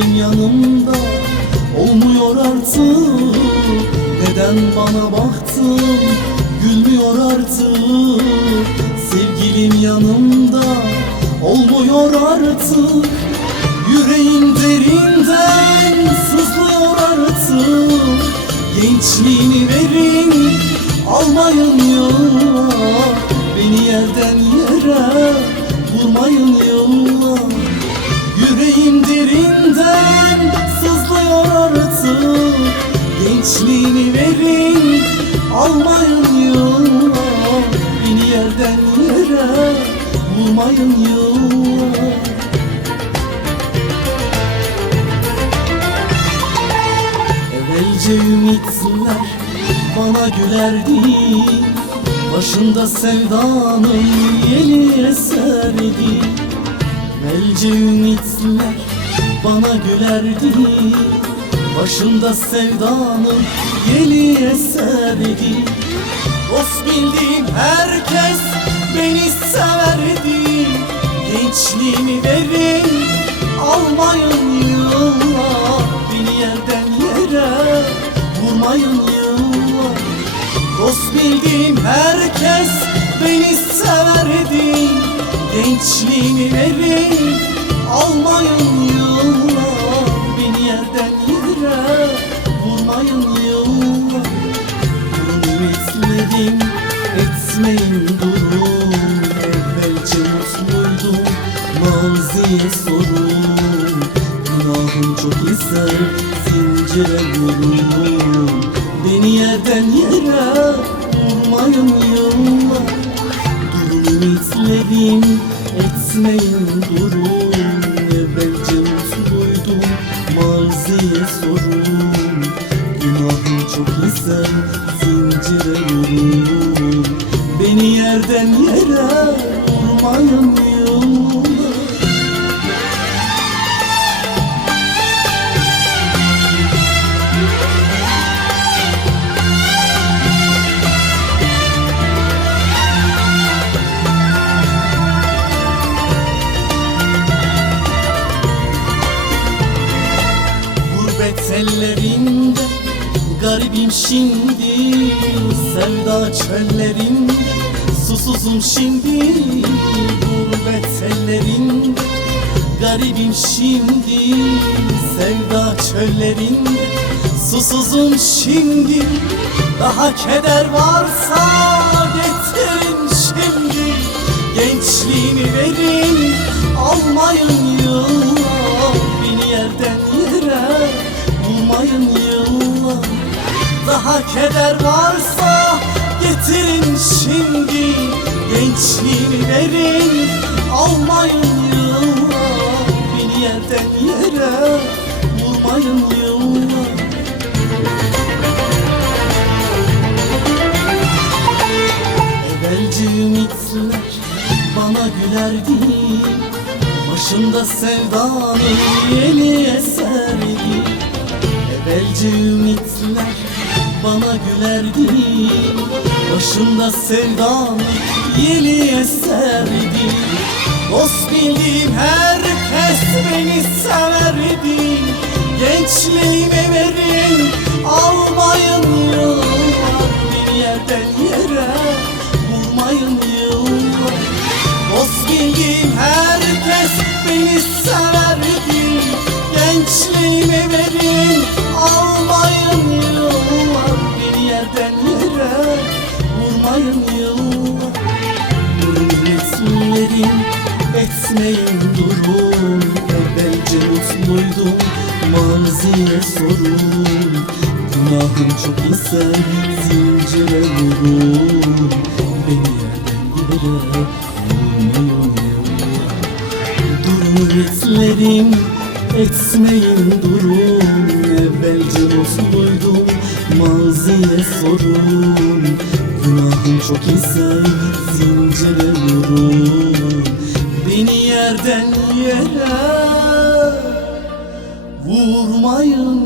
Sevgilim yanımda olmuyor artık. Neden bana baktın? Gülmüyor artık. Sevgilim yanımda olmuyor artık. Yüreğim derinden sızlıyor artık. Gençliğini verin almayın yolla Beni yerden yere vurmayın yolla Gençliğini verin almayın yolla Beni yerden yere vurmayın yolla Evvelce ümitler bana gülerdi Başında sevdanın yeni eserdi Evvelce ümitler bana gülerdi Başında sevdanın yeni eserdi Dost bildiğim herkes beni severdi. Gençliğimi verin almayın yıllar. Beni yerden yere vurmayın yıllar. Dost bildiğim herkes beni severdi. Gençliğimi verin almayın yıllar durun Evvelce mutluydum maziye sorun Günahım çok ise zincire vurun. Beni yerden yere vurmayın yıllar Durun ümitlerim etmeyin durun Evvelce mutluydum maziye sorun Günahım çok ise zincire Beni yerden yere vurmayın ellerinde Garibim şimdi Sevda çöllerinde Susuzum şimdi. Gurbet ellerinde Garibim şimdi. Sevda çöllerinde Susuzum şimdi. Daha keder varsa Getirin şimdi. Gençliğimi verin Almayın yıllar. Beni yerden yere Vurmayın yıllar. Daha keder varsa Gençliğimi verin Almayın yıllar Beni yerden yere Vurmayın yıllar. Evvelce ümitler bana gülerdi Başında sevdanın yeni eserdi. Evvelce ümitler bana gülerdi. Başında sevdanın yeni eserdi Dost bildiğim herkes beni severdi. Gençliğime verin vurmayın yıllar Ümitlerim etmeyin durun Evvelce mutluydum maziye sorun Günahım çok ise zincire vurun Beni yerden yere vurmayın Durun ümitlerim etmeyin durun Evvelce mutluydum maziye sorun Günahım çok ise zincire vurun Beni yerden yere vurmayın